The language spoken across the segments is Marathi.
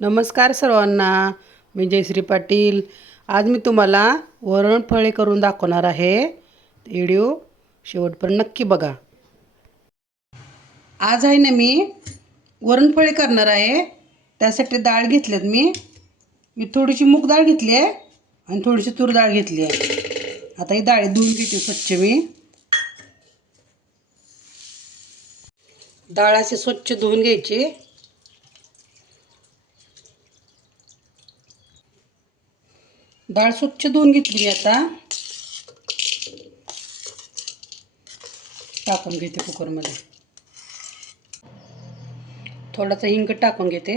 नमस्कार सर्वांना. मी जयश्री पाटील. आज मी तुम्हाला वरणफळे करून दाखवणार आहे. व्हिडिओ शेवटपर्यंत नक्की बघा. आज आहे ना मी वरणफळे करणार आहे. त्यासाठी डाळ घेतल्यात मी थोडीशी मूग डाळ घेतली आहे आणि थोडीशी तूर डाळ घेतली आहे. आता ही डाळ धुवून घेते स्वच्छ. मी डाळ अशी स्वच्छ धुवून घ्यायची. डाळ स्वच्छ धुवून घेतली मी. आता टाकून घेते कुकरमध्ये. थोडासा हिंग टाकून घेते.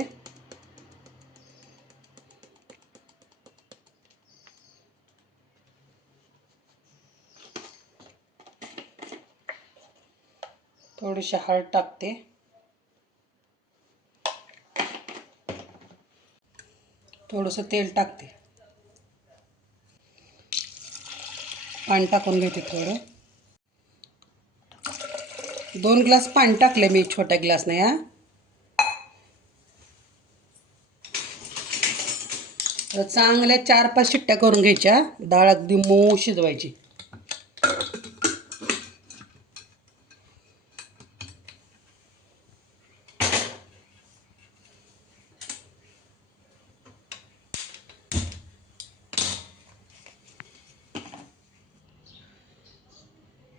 थोडीशी हळद टाकते. थोडंसं तेल टाकते. पाणी टाकून घेते थोडं. 2 ग्लास पाणी टाकले मी छोट्या ग्लासने. तर चांगल्या 4-5 शिट्ट्या करून घ्यायच्या. डाळ अगदी मऊ शिजवायची.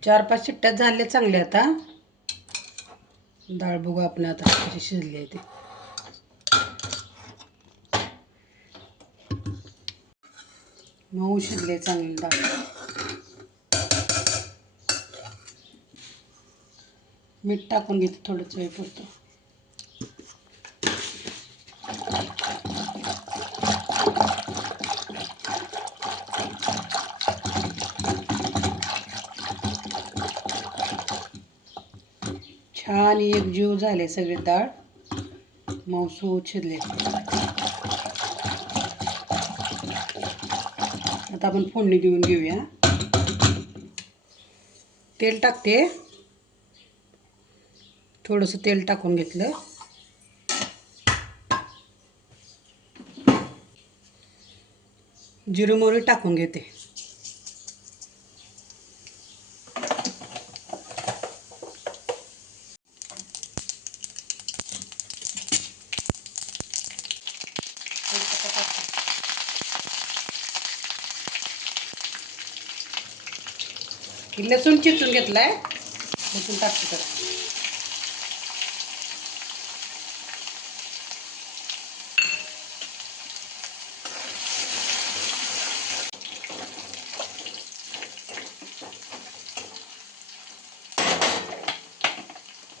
चार 5 शिट्ट्या झाल्या चांगल्या. आता डाळ बघू आपण आता कशी शिजली आहे ती. मऊ शिजले चांगली डाळ. मीठ टाकून घेते थोडं चवीपुरतं. छान एकजीव झाले सगळे. डाळ मऊसूत शिजले. आता आपण फोडणी देऊन घेऊया. तेल टाकते. थोडंसं तेल टाकून घेतलं. जिरे मोहरी टाकून घेते. लसूण चिचून घेतलाय. लसूण टाकते तर.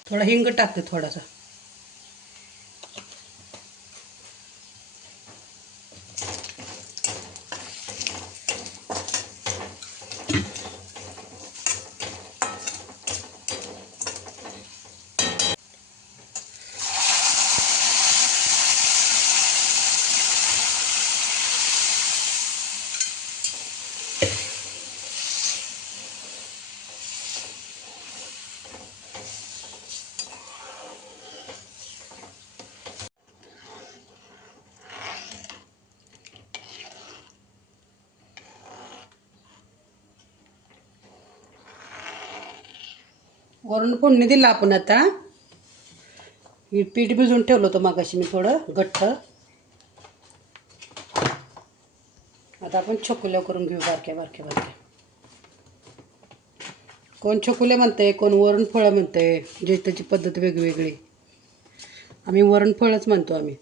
थोडा हिंग टाकते थोडासा. वरून फोडणी दिला आपण. आता मी पीठ भिजवून ठेवलं होतं मागाशी मी थोडं घट्ट. आता आपण चकुल्या करून घेऊ बारक्या बारक्या बारक्या. कोण चकुल्या म्हणते, कोण वरणफळं म्हणते. जे त्याची पद्धत वेगवेगळी. आम्ही वरणफळच म्हणतो आम्ही.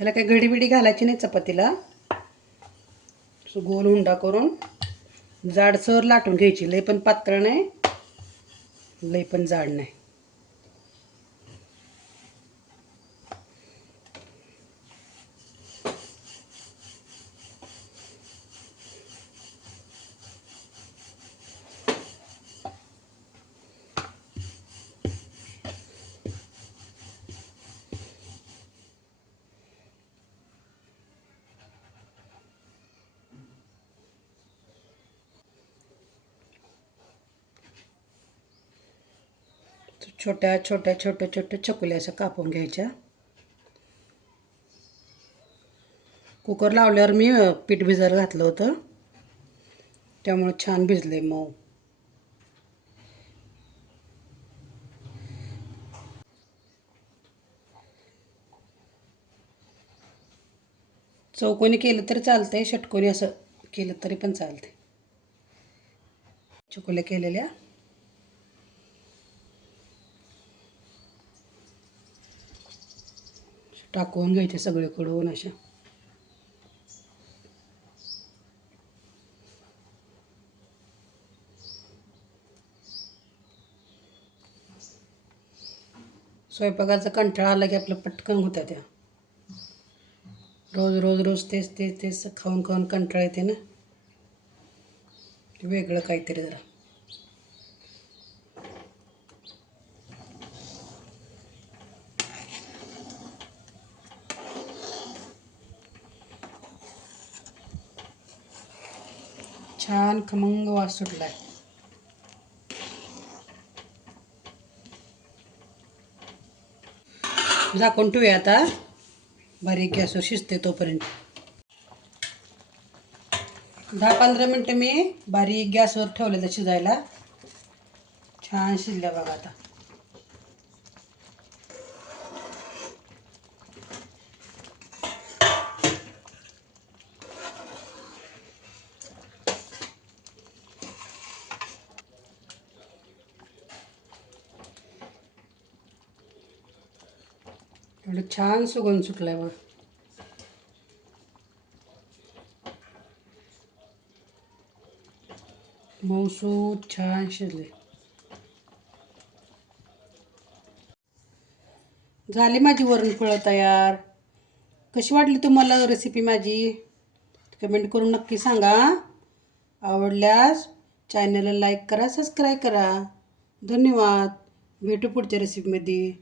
ह्याला काही घडीबिडी घालायची नाही चपातीला. गोल हुंडा करून जाडसर लाटून घ्यायची. लय पण पातळ नाही, लय पण जाड नाही. छोट्या छोट्या छोट्या छोट्या चकुल्या अशा कापून घ्यायच्या. कुकर लावल्यावर मी पीठ भिजायला घातलं होतं, त्यामुळे छान भिजले मऊ. चौकोनी केलं तरी चालतंय, षटकोनी असं केलं तरी पण चालते. चकुल्या केलेल्या टाकून घ्यायच्या सगळीकडून अशा. स्वयंपाकाचा कंटाळा आला की आपलं पटकन होत्या त्या. रोज रोज रोज तेच तेच तेच खाऊन खाऊन कंटाळा येते ना, वेगळं काहीतरी जरा. छान खमंग वास सुटलाय. झाकून ठेवूया आता, बारीक गॅसवर शिजते तोपर्यंत. 10-15 मिनटं मी बारीक गॅसवर ठेवलेलं शिजायला. छान शिजल्या बघा आता. एवढं छान सुगंध सुटलाय बघा. मऊसूत छान शिजले. झाली माझी वरणफळं तयार. कशी वाटली तुम्हाला रेसिपी माझी? कमेंट करून नक्की सांगा. आवडल्यास चॅनलला लाईक करा, सबस्क्राईब करा. धन्यवाद. भेटू पुढच्या रेसिपीमध्ये.